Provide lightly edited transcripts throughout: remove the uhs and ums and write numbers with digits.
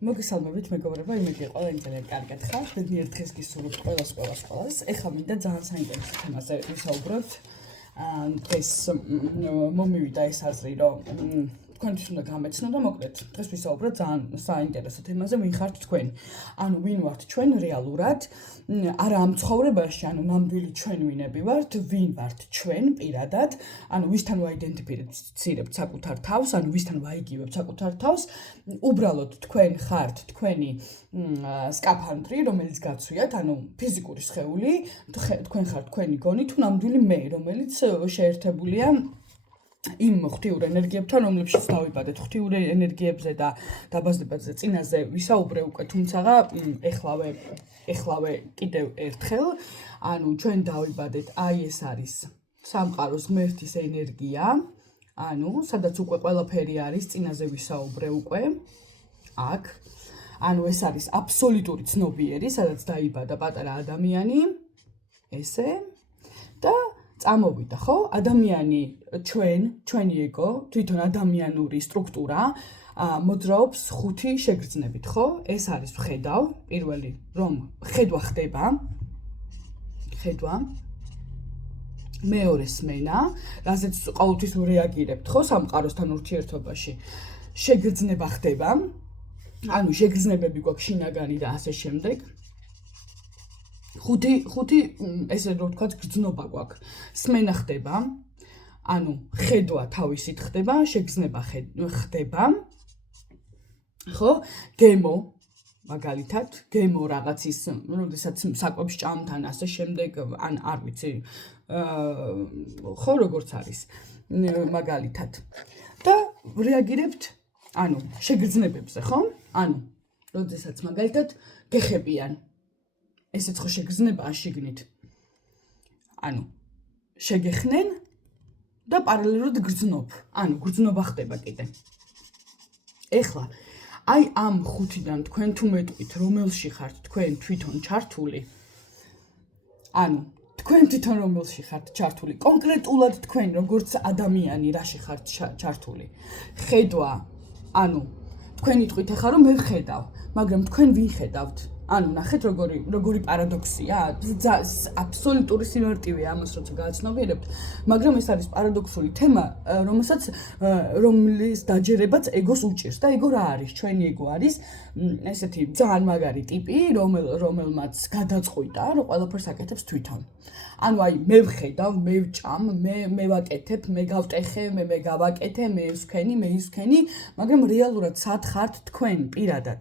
მოგესალმებით მეგობრებო, იმედი ყველანი ძალიან კარგად ხართ. ბედნიერ დღეს გისურვებთ ყველას. ეხლა მინდა ძალიან საინტერესო თემაზე ვისაუბროთ. დღეს მომივიდა ეს აზრი, რომ თქვენთვის უნდა გამეცნო და მოკლედ დღეს ვისაუბროთ ძალიან საინტერესო თემაზე, ვინ ხართ თქვენ. ანუ ვინ ვართ ჩვენ რეალურად, არა ამ ცხოვრებაში, ანუ ნამდვილი ჩვენ ვინები ვართ, ვინ ვართ ჩვენ პირადად, ანუ ვისთან ვაიდენტიფიცირებთ საკუთარ თავს, ანუ ვისთან ვაიგივებთ საკუთარ თავს, უბრალოდ თქვენ ხართ თქვენი სკაფანდრი, რომელიც გაცვიათ, ანუ ფიზიკური სხეული, თქვენ ხართ თქვენი გონი თუ ნამდვილი მე, რომელიც შეერთებულია იმ ღვთიურ ენერგიებთან, რომლებშიც დავიბადეთ, ღვთიურ ენერგიებზე და დაბაზდებაზე წინაზე ვისაუბრე უკვე, თუმცა ეხლავე კიდევ ერთხელ, ანუ ჩვენ დავიბადეთ, აი ეს არის სამყაროს ღმერთის ენერგია, ანუ სადაც უკვე ყველაფერი არის, წინაზე ვისაუბრე უკვე, აქ, ანუ ეს არის აბსოლუტური ცნობიერი, სადაც დაიბადა პატარა ადამიანი, ესე და წამოვიდა, ხო? ადამიანი ჩვენი ეგო, თვითონ ადამიანური სტრუქტურა მოძრაობს 5 შეგრძნებით, ხო? ეს არის ვხედავ, პირველი რომ ხედვა ხდება, მეორე სმენა, რაზეც ყოველთვის რეაგირებთ, ხო, სამყაროსთან ურთიერთობაში. შეგრძნება ხდება, ანუ შეგრძნებები გვაქვს შინაგანი და ასე შემდეგ. ხუთი ესე რომ ვთქვათ გრძნობა გვაქვს. სმენა ხდება, ანუ ხედვა თავისით ხდება, შეგრძნება ხდება. ხო? გემო მაგალითად, გემო რაღაცის, როდესაც საკვებს ჭამთან ასე შემდეგ, ან არ ვიცი, ხო, როგორც არის, მაგალითად. და რეაგირებთ, ანუ შეგრძნებებზე, ხო? ანუ, როდესაც მაგალითად გეხებიან ესეც ხო შეგრძნებაა შიგნით. ანუ შეგეხნენ და პარალელურად გრძნობ. ანუ გრძნობა ხდება კიდე. ეხლა აი ამ 5-დან თქვენ თუ მეტყვით, რომელში ხართ თქვენ თვითონ ჩართული. ანუ თქვენ თვითონ რომელში ხართ ჩართული, კონკრეტულად თქვენ როგორც ადამიანი რაში ხართ ჩართული. ხედვა, ანუ თქვენ იტყვით ახლა რომ მე ვხედავ, მაგრამ თქვენ ვინ ხედავთ? ანუ ნახეთ როგორი პარადოქსია, აბსოლუტური სიმარტივეა ამას როცა გააცნობიერებთ, მაგრამ ეს არის პარადოქსული თემა, რომლის დაჯერებაც ეგოს უჭირს და ეგო რა არის? ჩვენი ეგო არის ესეთი ძალიან მაგარი ტიპი, რომელმაც გადაწყვიტა, რომ ყველაფერს აკეთებს თვითონ. ანუ აი მე ვხედავ, მე ვჭამ, მე ვაკეთებ, მე გავტეხე, მე გავაკეთე, მე ვსქენი, მე ისქენი, მაგრამ რეალურად სად ხართ თქვენ პირადად?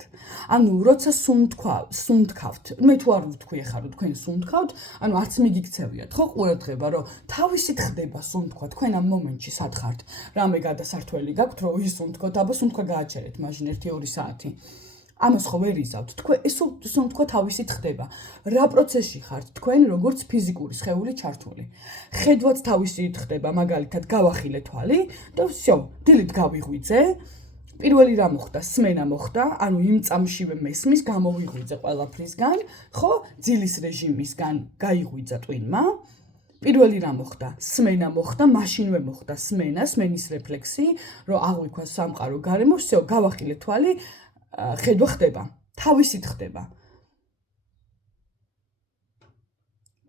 ანუ როცა სუნთქავთ, მე თუ არ ვთქვი ახლა რომ თქვენ სუნთქავთ, ანუ არც მიგიქცევიათ, ხო, ყურადღება, რომ თავისით ხდება სუნთქვა, თქვენ ამ მომენტში სად ხართ? რამე გადასართველი გაქვთ, რომ ისუნთქოთ, აბა სუნთქვა გააჩერეთ, მაშინ 1-2 საათი. ამას ხო ვერ იზავთ, თქვენ ეს სუნთქვა თავისით ხდება. რა პროცესში ხართ თქვენ, როგორც ფიზიკური სხეული ჩართული? ხედვაც თავისით ხდება, მაგალითად, გავახილე თვალი და всё, დილით გავიღვიძე. პირველი რა მოხდა? სმენა მოხდა, ანუ იმ წამშივე მესმის გამოვიღვიძე ყველაფრისგან, ხო? ძილის რეჟიმისგან გაიღვიძა ტვინმა. პირველი რა მოხდა? სმენა მოხდა, მაშინვე მოხდა სმენა, სმენის რეფლექსი, რომ აღვიქვა სამყარო გარემო, всё, გავახილე თვალი, ხედვა ხდება, თავისით ხდება.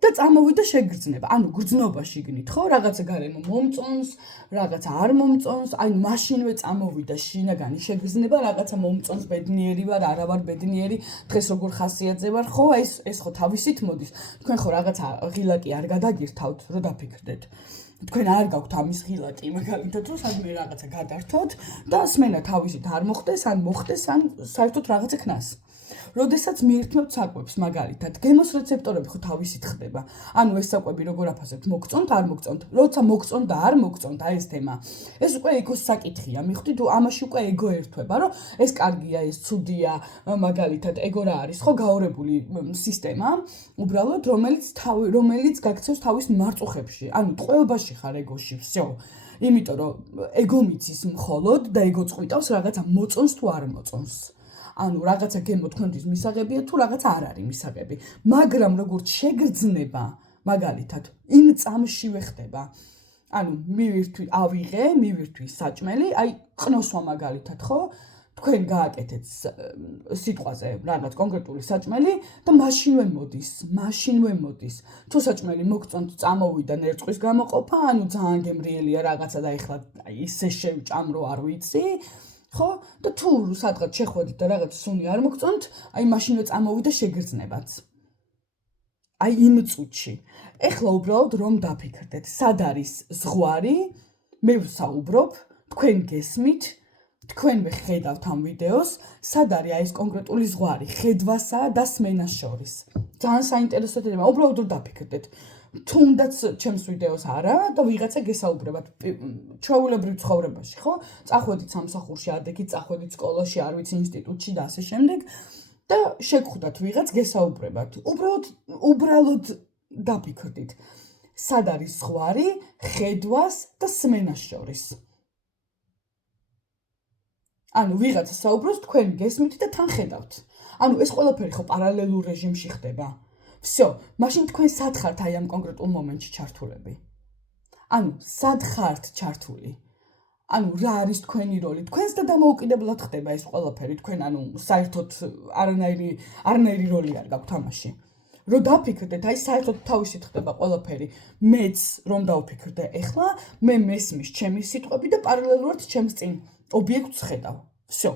და წამოვიდა შეგრძნება, ანუ გრძნობა შიგნით, ხო? რაღაცა გარემო მომწონს, რაღაცა არ მომწონს, აი მაშინვე წამოვიდა შინაგანი შეგრძნება, რაღაცა მომწონს, ბედნიერი ვარ, არა ვარ ბედნიერი, დღეს როგორ ხასიათზე ვარ, ხო? ეს ხო თავისით მოდის. თქვენ ხო რაღაცა ღილაკი არ გადაგირთავთ, რომ დაფიქრდეთ. თქვენ არ გაქვთ ამის ღილაკი, მაგალითად, რომ სადმე რაღაცა გადართოთ და სმენა თავისით არ მოხდეს, ან მოხდეს, ან საერთოდ რაღაცა ქნას. როდესაც მიირთმევთ საკვებს, მაგალითად, გემოს რეცეპტორები ხო თავისით ხდება. ანუ ეს საკვები როგორ აფასებთ, მოგწონთ, არ მოგწონთ. როცა მოგწონთ და არ მოგწონთ, აი ეს თემა. ეს უკვე ეგოს საკითხია. მიხვდით, ამაში უკვე ეგო ერთვება, რომ ეს კარგია, ეს ცუდია, მაგალითად, ეგო რა არის, ხო, გაორებული სისტემა, უბრალოდ რომელიც გაქცევს თავის მარწუხებში. ანუ ტყვეობაში ხარ ეგოში, всё. იმიტომ რომ ეგო მიცის მხოლოდ და ეგო წყვიტავს რაღაცა მოწონს თუ არ მოწონს. ანუ რაღაცა გემო თქვენთვის მისაღებია თუ რაღაცა არ არის მისაღები. მაგრამ როგორც შეგრძნება, მაგალითად, იმ წამშივე ხდება. ანუ მივირთვი, ავიღე, მივირთვი საჭმელი, აი ყნოსვა მაგალითად, ხო? თქვენ გააკეთეთ სიტყვაზე რაღაც კონკრეტული საჭმელი და მაშინვე მოდის. თუ საჭმელი მოგწონთ წამოვიდან ერწყვის გამოყოფა, ანუ ძალიან გემრიელია რაღაცა და ეხლა ისე შევჭამრო არ ვიცი, ხო? და თუ სადღაც შეხვედით და რაღაც სუნი არ მოგწონთ, აი მაშინვე წამოვიდა შეგრძნებაც. აი იმ წუთში. ეხლა უბრალოდ რომ დაფიქრდეთ, სად არის ზღვარი? მე ვსაუბრობ, თქვენ გესმით, თქვენვე ხედავთ ამ ვიდეოს, სად არის აი ეს კონკრეტული ზღვარი ხედვასა და სმენას შორის. ძალიან საინტერესო თემა, უბრალოდ რომ დაფიქრდეთ. თუნდაც ჩემს ვიდეოს არა და ვიღაცა გესაუბრებათ ჩვეულებრივ ცხოვრებაში, ხო? წახვედით სამსახურში, ადექით წახვედით სკოლაში, არ ვიცი ინსტიტუტში და ასე შემდეგ და შეგხვდათ ვიღაც გესაუბრებათ. უბრალოდ დაფიქრდით. სად არის ზღვარი ხედვას და სმენას შორის. ანუ ვიღაცა საუბრობს, თქვენ გესმით და თან ხედავთ. ანუ ეს ყველაფერი ხო პარალელურ რეჟიმში ხდება. всё, მაშინ თქვენ სად ხართ აი ამ კონკრეტულ მომენტში ჩართულები? ანუ სად ხართ ჩართული? ანუ რა არის თქვენი როლი? თქვენს და დამოუკიდებლად ხდება ეს ყველაფერი. თქვენ ანუ საერთოდ არანაირი როლი არ გაქვთ ამაში. რომ დაფიქრდეთ, აი საერთოდ თავისით ხდება ყველაფერი. მეც რომ დავფიქრდე ეხლა, მე მესმის ჩემი სიტყვები და პარალელურად ჩემს წინ ობიექტს ხედავ. всё.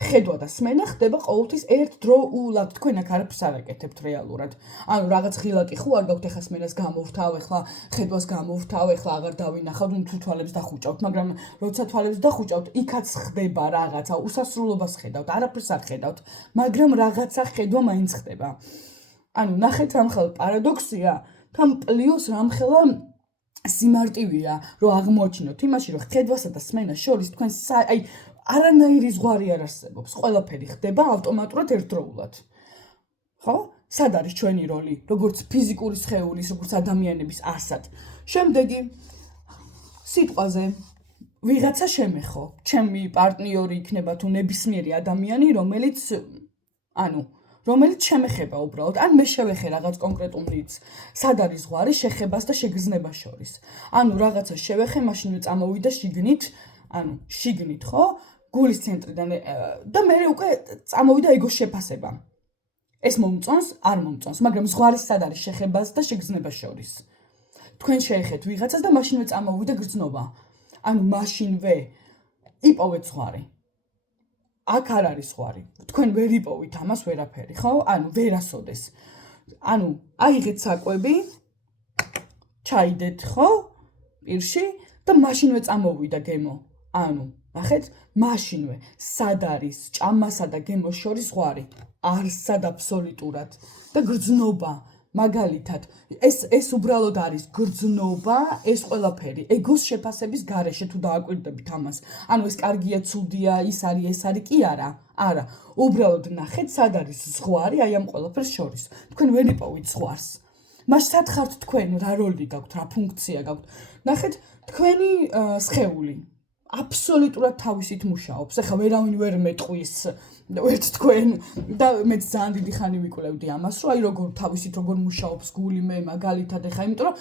ხედვა და სმენა ხდება ყოველთვის ერთდროულად. თქვენ აქ არაფერს არ აკეთებთ რეალურად. ანუ რაღაც ღილაკი ხო არ გაქვთ, ეხლა სმენას გამოვთავ, ეხლა ხედვას გამოვთავ, ეხლა აღარ დავინახავთ, თუ თვალებს დახუჭავთ, მაგრამ როცა თვალებს დახუჭავთ, იქაც ხდება რაღაცა, უსასრულობას ხედავთ, არაფერს არ ხედავთ, მაგრამ რაღაცა ხედვა მაინც ხდება. ანუ ნახეთ რამხელა პარადოქსია, თან პლუს რამხელა სიმარტივეა, რომ აღმოაჩინოთ იმაში, რომ ხედვასა და სმენას შორის თქვენ აი არანაირი ზღვარი არ არსებობს. ყველაფერი ხდება ავტომატურად ერთდროულად. ხო? სად არის ჩვენი როლი, როგორც ფიზიკური სხეულის, როგორც ადამიანების ასად. შემდეგი სიტყვაზე ვიღაცა შემეხო, ჩემი პარტნიორი იქნება თუ ნებისმიერი ადამიანი, რომელიც შემეხება უბრალოდ, ან მე შევეხე რაღაც კონკრეტულ ნიც. სად არის ზღვარი შეხებას და შეგრძნებას შორის. ანუ რაღაცა შევეხე, მაშინვე წამოვიდა შიგნით, ხო? გულის ცენტრიდან და მე უკვე წამოვიდა ეგოს შეფასება. ეს მომწონს, არ მომწონს, მაგრამ ზღვარი სად არის შეხებას და შეგრძნებას შორის. თქვენ შეეხეთ ვიღაცას და მაშინვე წამოვიდა გრძნობა. ანუ მაშინვე იპოვეთ ზღვარი. აქ არ არის ზღვარი. თქვენ ვერ იპოვით ამას ვერაფერი, ხო? ანუ ვერასოდეს. ანუ აიღეთ საკვები, ჩაიდეთ, ხო? პირში და მაშინვე წამოვიდა გემო. ანუ ნახეთ, მაშინვე სად არის ჭამასა და გემოს შორის ზღვარი? არსად აბსოლუტურად და გრძნობა. მაგალითად, ეს უბრალოდ არის გრძნობა, ეს ყველაფერი ეგოს შეფასების გარეშე თუ დააკვირდებით ამას. ანუ ეს კარგია, ცუდია, ის არის, ეს არის, კი არა. არა, უბრალოდ ნახეთ, სად არის ზღვარი აი ამ ყველაფერს შორის. თქვენ ვერ იპოვით ზღვარს. მას სად ხართ თქვენ, რა როლი გაქვთ, რა ფუნქცია გაქვთ? ნახეთ, თქვენი სხეული აბსოლუტურად თავისით მუშაობს. ეხლა ვერავინ ვერ მეტყვის, ვერც თქვენ და მეც ძალიან დიდი ხანი ვიკვლევდი ამას, რომ აი როგორ მუშაობს გული მე მაგალითად ეხლა, იმიტომ რომ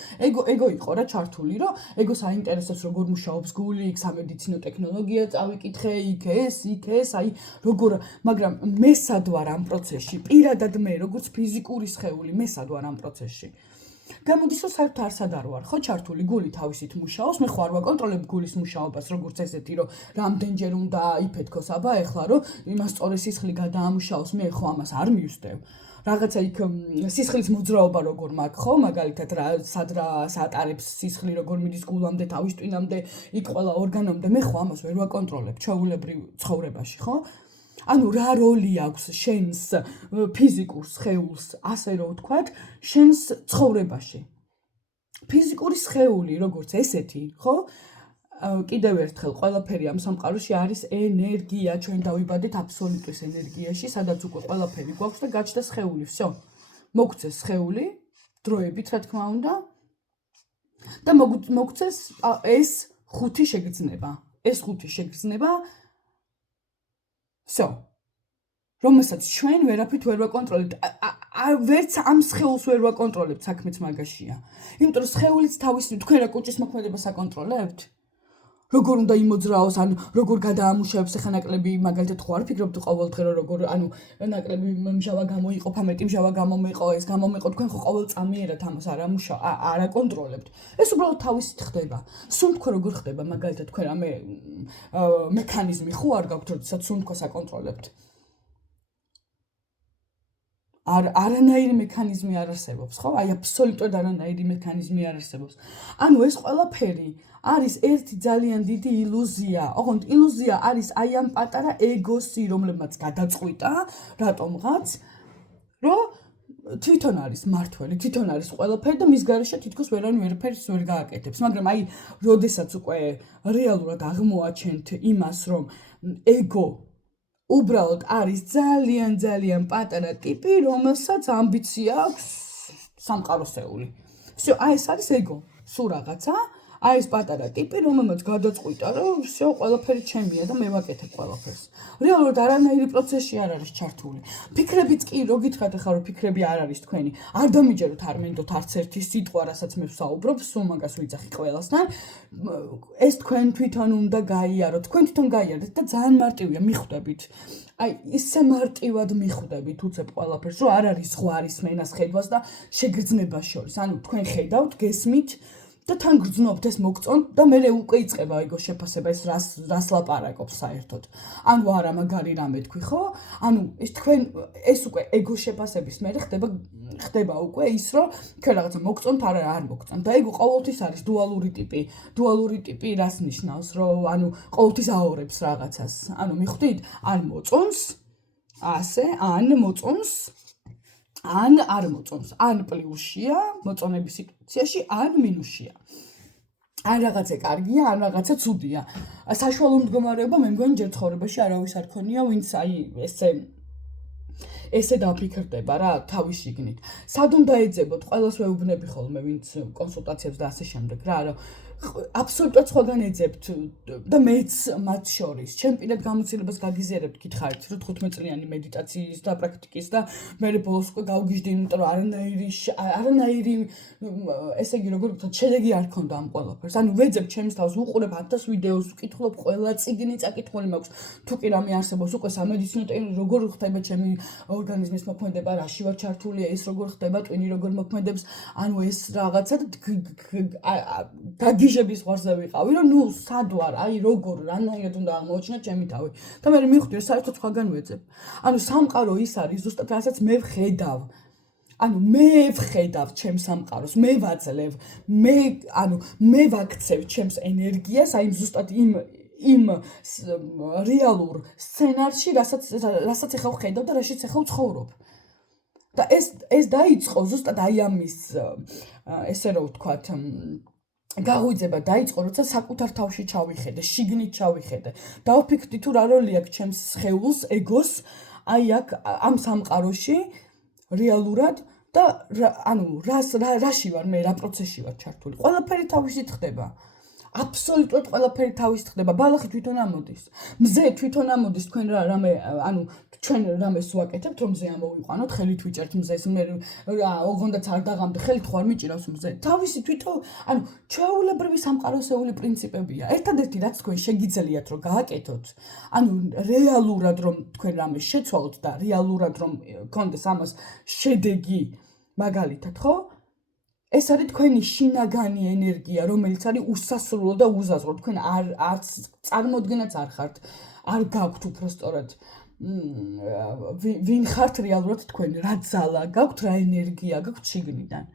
ეგო იყო რა ჩართული, რომ ეგოს აინტერესებს როგორ მუშაობს გული, იქ სამედიცინო ტექნოლოგია წავიკითხე, იქ ეს, აი როგორ, მაგრამ მე სად ვარ ამ პროცესში? პირადად მე, როგორც ფიზიკური სხეული, მე სად ვარ ამ პროცესში? გამოდის რომ საერთოდ არსად არ ვარ, ხო ჩართული გული თავისით მუშაობს, მე ხო არ ვაკონტროლებ გულის მუშაობას, როგორც ესეთი, რომ რამდენჯერ უნდა იფეთქოს, აბა ეხლა რომ იმას სწორი სისხლი გადაამუშავოს, მე ხო ამას არ მივსდევ. რაღაცა იქ სისხლის მოძრაობა როგორ მაქვს, ხო, მაგალითად სად ატარებს სისხლი, როგორ მიდის გულამდე, თავის ტვინამდე, იქ ყველა ორგანომდე, მე ხო ამას ვერ ვაკონტროლებ ჩვეულებრივ ცხოვრებაში, ხო? ანუ რა როლი აქვს შენს ფიზიკურ სხეულს, ასე რომ ვთქვათ, შენს ცხოვრებაში. ფიზიკური სხეული, როგორც ესეთი, ხო? კიდევ ერთხელ, ყველაფერი ამ სამყაროში არის ენერგია, ჩვენ დავიბადეთ აბსოლუტის ენერგიაში, სადაც უკვე ყველაფერი გვაქვს და გაჩნდა სხეული, всё. მოგცეს სხეული, დროებით, რა თქმა უნდა, და მოგცეს ეს ხუთი შეგრძნება. ეს ხუთი შეგრძნება всё. რომელსაც ჩვენ ვერაფრით ვერ ვაკონტროლებთ. ვერც ამ სხეულს ვერ ვაკონტროლებთ, საქმეც მაგაშია. იმიტომ რომ სხეულიც თავის თქვენ რა კუჭის მოქმედებას აკონტროლებთ? როგორ უნდა იმოძრაოს, ან როგორ გადაამუშავებს ახლა ნაკლები, მაგალითად ხო არ ფიქრობთ ყოველდღე როგორ ნაკლები მჟავა გამოიყოფა, მეტი მჟავა გამომეყო, ეს გამომეყო, თქვენ ხო ყოველ წამიერად ამას არ აკონტროლებთ. ეს უბრალოდ თავისით ხდება. სუნთქვა როგორ ხდება, მაგალითად თქვენ რამე მექანიზმი ხო არ გაქვთ, როდესაც სუნთქვას აკონტროლებთ. არანაირი მექანიზმი არ არსებობს, ხო? აი აბსოლუტურად არანაირი მექანიზმი არ არსებობს. ანუ ეს ყველაფერი არის ერთი ძალიან დიდი ილუზია. ოღონდ ილუზია არის აი ამ პატარა ეგოსი, რომლებმაც გადაწყვიტა, რატომღაც, რომ თვითონ არის მართველი, თვითონ არის ყველაფერი და მის გარეშე თითქოს ვერანი ვერაფერს ვერ გააკეთებს. მაგრამ აი, როდესაც უკვე რეალურად აღმოაჩენთ იმას, რომ ეგო უბრალოდ არის ძალიან პატარა ტიპი, რომელსაც ამბიცია აქვს სამყაროსეული. всё, აი ეს არის ეგო, სულ რაღაცა, აი ეს პატარა ტიპი, რომელმაც გადაწყვიტა, რომ всё, ყველაფერი ჩემია და მე ვაკეთებ ყველაფერს. რეალურად არანაირი პროცესში არ არის ჩართული. ფიქრებიც კი, რო გითხრათ ახლა, რომ ფიქრები არ არის თქვენი, არ დამიჯეროთ, არ მენდოთ არც ერთი სიტყვა, რასაც მე ვსაუბრობ, სულ მაგას ვიძახი ყველასთან. ეს თქვენ თვითონ უნდა გაიაროთ, თქვენ თვითონ გაიარეთ და ძალიან მარტივია, მიხვდებით. აი, ისე მარტივად მიხვდებით უცებ ყველაფერს, რომ არ არის ზღვარის მენას ხედვას და შეგრძნებას შორის. ანუ თქვენ ხედავთ, გესმით და თან გრძნობთ ეს მოგწონთ და მე უკვე იწყება ეგო შეფასება, ეს რას ლაპარაკობს საერთოდ. ანუ არა მაგარი რამე თქვი, ხო? ანუ თქვენ ეს უკვე ეგო შეფასების მერე ხდება უკვე ის, რომ თქვენ რაღაცა მოგწონთ, არ მოგწონთ. და ეგო ყოველთვის არის დუალური ტიპი. დუალური ტიპი რას ნიშნავს, რომ ანუ ყოველთვის აორებს რაღაცას. ანუ მიხვდით, ან მოწონს, ასე, ან მოწონს, ან არ მოწონს, ან პლუსშია მოწონების სიტუაციაში, ან მინუსშია. ან რაღაცა კარგია, ან რაღაცა ცუდია. საშუალო მდგომარეობა მე მგონი ჯერ ცხოვრებაში არავის არ ქონია, ვინც აი ესე დაფიქრდება რა თავის შიგნით. სად უნდა ეძებოთ, ყველას ვეუბნები ხოლმე, ვინც კონსულტაციებს და ასე შემდეგ რა, რომ აბსოლუტურად სხვაგან ეძებთ და მეც მათ შორის. ჩემ პირად გამოცდილებას გაგიზიარებთ, გითხარით, რომ 15 წლიანი მედიტაციის და პრაქტიკის და მე ბოლოს უკვე გავგიჟდი, იმიტომ რომ არანაირი ესე იგი როგორ ვთქვათ, შედეგი არ ქონდა ამ ყველაფერს. ანუ ვეძებ ჩემს თავს, ვუყურებ 1000 ვიდეოს, ვკითხულობ ყველა წიგნი წაკითხული მაქვს. თუ კი რამე არსებობს, უკვე სამედიცინო ტერმინი როგორ ხდება ჩემი ორგანიზმის მოქმედება, რაში ვარ ჩართული, ეს როგორ ხდება, ტვინი როგორ მოქმედებს, ანუ ეს რაღაცა გაგიჟების ზღვარზე ვიყავი, რომ ნუ სად ვარ, აი როგორ, რანაირად უნდა აღმოაჩინა ჩემი თავი. და მე მივხვდი, რომ საერთოდ სხვაგან ვეძებ. ანუ სამყარო ის არის, ზუსტად რასაც მე ვხედავ. ანუ მე ვხედავ ჩემს სამყაროს, მე ვაძლევ, მე ვაქცევ ჩემს ენერგიას, აი ზუსტად იმ რეალურ სცენარში, რასაც ახლა ვხედავ და რაშიც ახლა ვცხოვრობ. და ეს დაიწყო ზუსტად აი ამის ესე რომ ვთქვათ გაღვიძება დაიწყო, როცა საკუთარ თავში ჩავიხედე, შიგნით ჩავიხედე. დავფიქრდი თუ რა როლი აქვს ჩემს სხეულს, ეგოს, აი აქ ამ სამყაროში რეალურად და ანუ რაში ვარ მე, რა პროცესში ვარ ჩართული. ყველაფერი თავისით ხდება. აბსოლუტურად ყველაფერი თავისით ხდება. ბალახი თვითონ ამოდის. მზე თვითონ ამოდის, თქვენ რამე, ანუ ჩვენ რამეს ვაკეთებთ, რომ მზე ამოვიყვანოთ, ხელით ვიჭერთ მზეს, მე ოღონდაც არ დაღამდი, ხელით ხო არ მიჭირავს მზე. თავისი თვითონ, ანუ ჩვეულებრივი სამყაროსეული პრინციპებია. ერთადერთი რაც თქვენ შეგიძლიათ რომ გააკეთოთ, ანუ რეალურად რომ თქვენ რამე შეცვალოთ და რეალურად რომ გქონდეს ამას შედეგი, მაგალითად, ხო? ეს არის თქვენი შინაგანი ენერგია, რომელიც არის უსასრულო და უზაზრო. თქვენ არც წარმოდგენაც არ ხართ, არ გაქვთ უბრალოდ ვინ ხართ რეალურად თქვენ, რა ძალა გაქვთ, რა ენერგია გაქვთ შიგნიდან.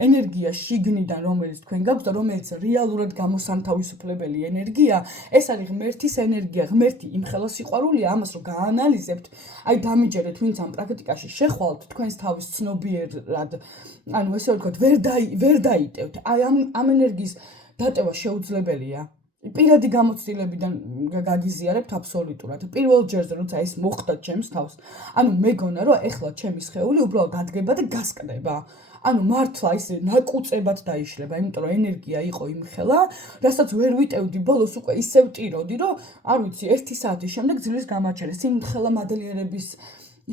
ენერგია შიგნიდან, რომელიც თქვენ გაქვთ და რომელიც რეალურად გამოსანთავისუფლებელი ენერგია, ეს არის ღმერთის ენერგია, ღმერთი იმხელა სიყვარულია, ამას რომ გაანალიზებთ, აი დამიჯერეთ, ვინც ამ პრაქტიკაში შეხვალთ, თქვენს თავის ცნობიერად, ანუ ესე ვთქვათ, ვერ დაიტევთ. აი ამ ენერგიის დატევა შეუძლებელია. პირადი გამოცდილებიდან გაგიზიარებთ აბსოლუტურად. პირველ ჯერზე როცა ეს მოხდა ჩემს თავს, ანუ მეგონა რომ ეხლა ჩემი სხეული უბრალოდ ადგება და გასკდება. ანუ მართლა ისე ნაკუწებად დაიშლება, იმიტომ რომ ენერგია იყო იმხელა, რასაც ვერ ვიტევდი ბოლოს უკვე ისე ვტიროდი, რომ არ ვიცი, 1 საათის შემდეგ ძილის გამაჩერეს. იმხელა მადლიერების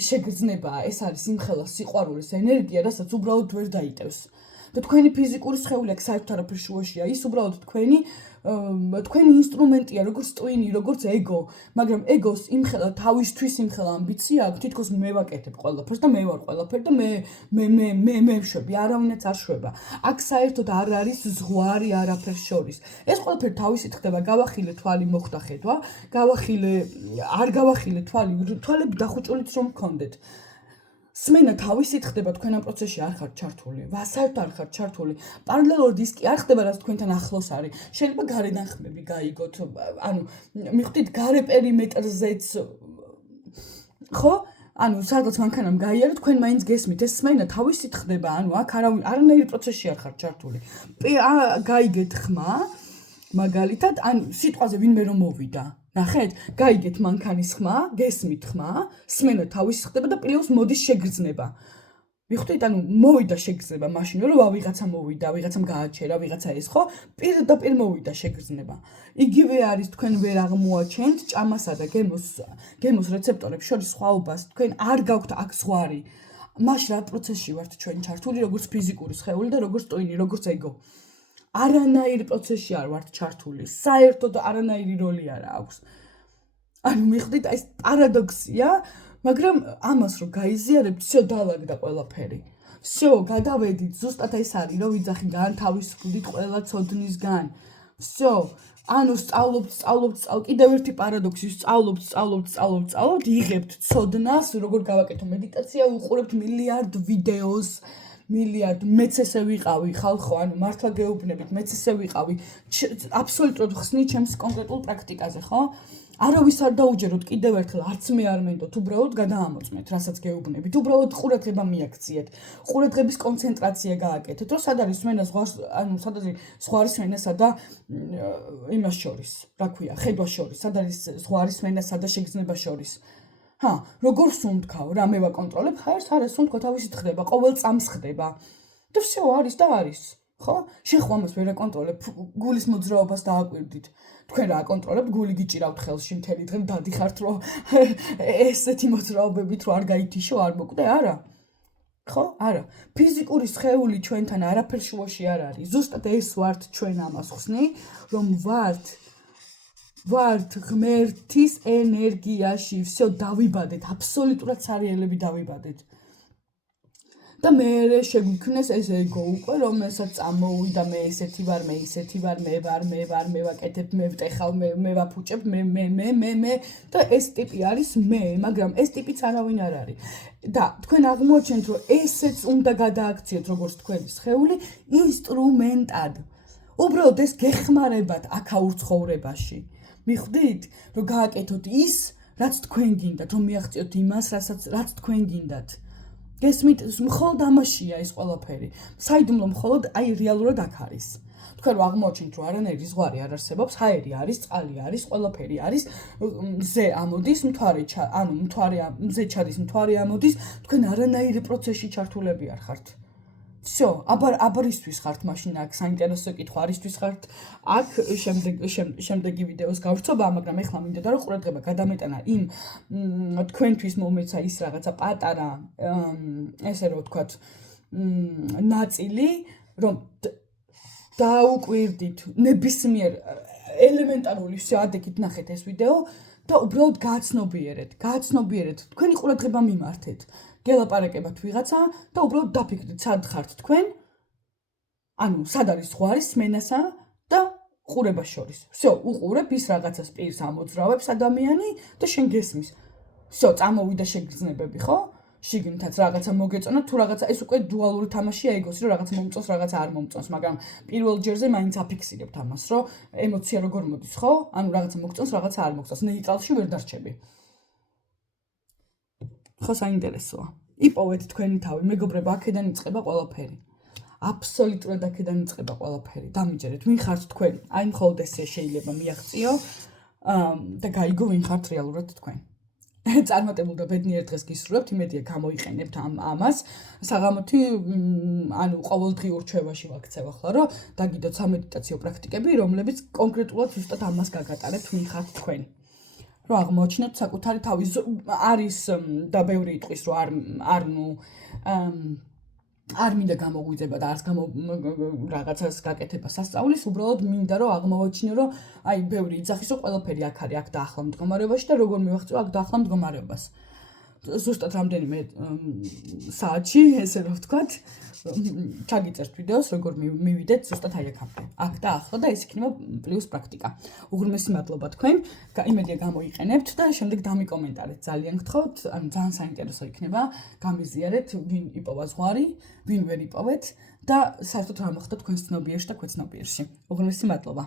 შეგრძნებაა, ეს არის იმხელა სიყვარულის ენერგია, რასაც უბრალოდ ვერ დაიტევს. და თქვენი ფიზიკური სხეული აქ საერთოდ არაფერ შუაშია. ის უბრალოდ თქვენი ინსტრუმენტია, როგორც ტვინი, როგორც ეგო, მაგრამ ეგოს იმხელა თავისთვის იმხელა ამბიცია აქვს, თითქოს მე ვაკეთებ ყველაფერს და მე ვარ ყველაფერი და მე ვშვები, არავინაც არ შვება. აქ საერთოდ არ არის ზღვარი არაფერს შორის. ეს ყველაფერი თავისით ხდება, გავახილე თვალი მოხდა ხედვა, არ გავახილე თვალები დახუჭულიც რომ გქონდეთ. სმენა თავისით ხდება, თქვენ ამ პროცესში არ ხართ ჩართული. საერთოდ არ ხართ ჩართული. პარალელურად ის კი არ ხდება, რაც თქვენთან ახლოს არის. შეიძლება გარედან ხმები გაიგოთ, ანუ მიხვდით გარე პერიმეტრზეც ხო? ანუ სადღაც მანქანამ გაიარო, თქვენ მაინც გესმით, ეს სმენა თავისით ხდება, ანუ აქ არანაირი პროცესში არ ხართ ჩართული. გაიგეთ ხმა, მაგალითად, ანუ სიტყვაზე ვინმე რომ მოვიდა. ნახეთ, გაიგეთ მანქანის ხმა, გესმით ხმა, სმენა თავისით ხდება და პლუს მოდის შეგრძნება. მიხვდით, ანუ მოვიდა შეგრძნება მაშინ, რომ ვიღაცა მოვიდა, ვიღაცამ გააჩერა, ვიღაცა ეს ხო? პირდაპირ მოვიდა შეგრძნება. იგივე არის თქვენ ვერ აღმოაჩენთ ჭამასა და გემოს რეცეპტორებს შორის სხვაობას, თქვენ არ გაქვთ აქ ზღვარი. მაშინ რა პროცესში ვართ ჩვენ ჩართული, როგორც ფიზიკური სხეული და როგორც ტვინი, როგორც ეგო. არანაირი პროცესში არ ვართ ჩართული. საერთოდ არანაირი როლი არ აქვს. ანუ მიხვდით, ეს პარადოქსია, მაგრამ ამას რომ გაიზიარებთ, всё დაალაგდა ყველაფერი. всё, გადავედით, ზუსტად ეს არის, რომ ვიძახი განთავისუფლდით ყველა ცოდნისგან. всё, ანუ სწავლობთ, კიდევ ერთი პარადოქსი, სწავლობთ, იღებთ ცოდნას, როგორ გავაკეთო მედიტაცია, უყურებთ მილიარდ ვიდეოს, მეც ესე ვიყავი ხალხო, ანუ მართლა გეუბნებით, მეც ესე ვიყავი, აბსოლუტურად ხსნით ჩემს კონკრეტულ პრაქტიკაზე, ხო? არავის არ დაუჯეროთ კიდევ ერთხელ, არც მე არ მენდოთ, უბრალოდ გადაამოწმეთ, რასაც გეუბნებით, უბრალოდ ყურადღება მიაქციეთ, ყურადღების კონცენტრაცია გააკეთეთ, რომ სად არის სმენა სად არის ზღვარი სმენასა და იმას შორის, რა ქვია, ხედვას შორის, სად არის ზღვარი სმენასა და შეგრძნებას შორის. როგორ სუნთქავ, რა მე ვაკონტროლებ, ხაერს არა სუნთქო თავისით ხდება, ყოველ წამს ხდება. და всё არის და არის, ხო? შეხვამას ვერ აკონტროლებ, გულის მოძრაობას დააკვირდით. თქვენ რა აკონტროლებთ, გული გიჭირავთ ხელში მთელი დღე, დადიხართ, რომ ესეთი მოძრაობებით რომ არ გაითიშო, არ მოკვდე, არა. ხო? არა. ფიზიკური სხეული ჩვენთან არაფერ შუაში არ არის. ზუსტად ეს ვართ ჩვენ ამას ხსნი, რომ ვართ ღმერთის ენერგიაში, всё დავიბადეთ, აბსოლუტურად სარიელები დავიბადეთ. და მე შეგვიქმნეს ეს ეგო უკვე, რომელსაც წამოვიდა მე ესეთი ვარ, მე ისეთი ვარ, მე ვაკეთებ, მე ვტეხავ, მე ვაფუჭებ, მე და ეს ტიპი არის მე, მაგრამ ეს ტიპიც არავინ არ არის. და თქვენ აღმოჩენთ, რომ ესეც უნდა გადააქციოთ როგორც თქვენი სხეული ინსტრუმენტად. უბრალოდ ეს გეხმარებათ აქაურ ცხოვრებაში. მიხვდით, რომ გააკეთოთ ის, რაც თქვენ გინდათ, რომ მიაღწიოთ იმას, რაც თქვენ გინდათ. გესმით, მხოლოდ ამაშია ეს ყველაფერი. საიდუმლო მხოლოდ რეალურად აქ არის. თქვენ რომ აღმოაჩინეთ, რომ არანაირი ზღვარი არ არსებობს, ჰაერი არის, წყალი არის, ყველაფერი არის, მზე ამოდის, მზე ჩადის, მთვარე ამოდის, თქვენ არანაირი პროცესში ჩართულები არ ხართ. всё, აბარისთვის ხართ მაშინ აქ საინტერესო კითხვა არისთვის ხართ აქ შემდეგი ვიდეოს გავრცობა, მაგრამ ეხლა მინდოდა რომ ყურადღება გადამეტანა იმ თქვენთვის მომეცა ის რაღაცა პატარა ესე რომ ვთქვათ ნაწილი, რომ დაუკვირდით ნებისმიერ ელემენტარული всё ადექით ნახეთ ეს ვიდეო და უბრალოდ გააცნობიერეთ, თქვენი ყურადღება მიმართეთ. გელაპარაკებათ ვიღაცა და უბრალოდ დაფიქრდით, სად ხართ თქვენ? ანუ სად არის ზღვარი სმენასა და ყურებას შორის. всё, უყურებ ის რაღაცას პირს ამოძრავებს ადამიანი და შენ გესმის. всё, წამოვიდა შეგრძნებები, ხო? შიგნითაც რაღაცა მოგეწონა, თუ რაღაცა ეს უკვე დუალური თამაშია ეგოსი, რომ რაღაცა მომწონს, რაღაცა არ მომწონს, მაგრამ პირველ ჯერზე მაინც აფიქსირებთ ამას, რომ ემოცია როგორ მოდის, ხო? ანუ რაღაცა მოგწონს, რაღაცა არ მოგწონს, ნეიტრალში ვერ დარჩები. ხო, საინტერესოა. იპოვეთ თქვენი თავი, მეგობრებო, აქედან იწყება ყველაფერი. აბსოლუტურად აქედან იწყება ყველაფერი. დამიჯერეთ, ვინ ხართ თქვენ? აი, მხოლოდ ესე შეიძლება მიაღწიო და გაიგო ვინ ხართ რეალურად თქვენ. წარმატებულ და ბედნიერ დღეს გისურვებთ, იმედია გამოიყენებთ ამას. საღამოთი, ანუ ყოველდღიურ რჩევაში ვაქცევ ახლა, რომ დაგიდოთ სამედიტაციო პრაქტიკები, რომლებიც კონკრეტულად ზუსტად ამას გაგატარებთ, ვინ ხართ თქვენ. რომ აღმოაჩინოთ საკუთარი თავი არის და ბევრი იტყვის, რომ არ მინდა გამოგვიძება და არც რაღაცას გაკეთება სასწაულის, უბრალოდ მინდა რომ აღმოვაჩინო, რომ აი ბევრი იძახის, რომ ყველაფერი აქ არის, აქ დაახლა მდგომარეობაში და როგორ მივახციო აქ დაახლა მდგომარეობას. ზუსტად რამდენიმე საათში, ესე რომ ვთქვათ, ჩაგიწერთ ვიდეოს, როგორ მივიდეთ ზუსტად აი აქამდე. აქ და ახლა და ეს იქნება პლუს პრაქტიკა. უღრმესი მადლობა თქვენ, იმედია გამოიყენებთ და შემდეგ დამიკომენტარეთ, ძალიან გთხოვთ, ანუ ძალიან საინტერესო იქნება, გამიზიარეთ, ვინ იპოვა ზღვარი, ვინ ვერ იპოვეთ და საერთოდ რა მოხდა თქვენს ცნობიერში და ქვეცნობიერში. უღრმესი მადლობა.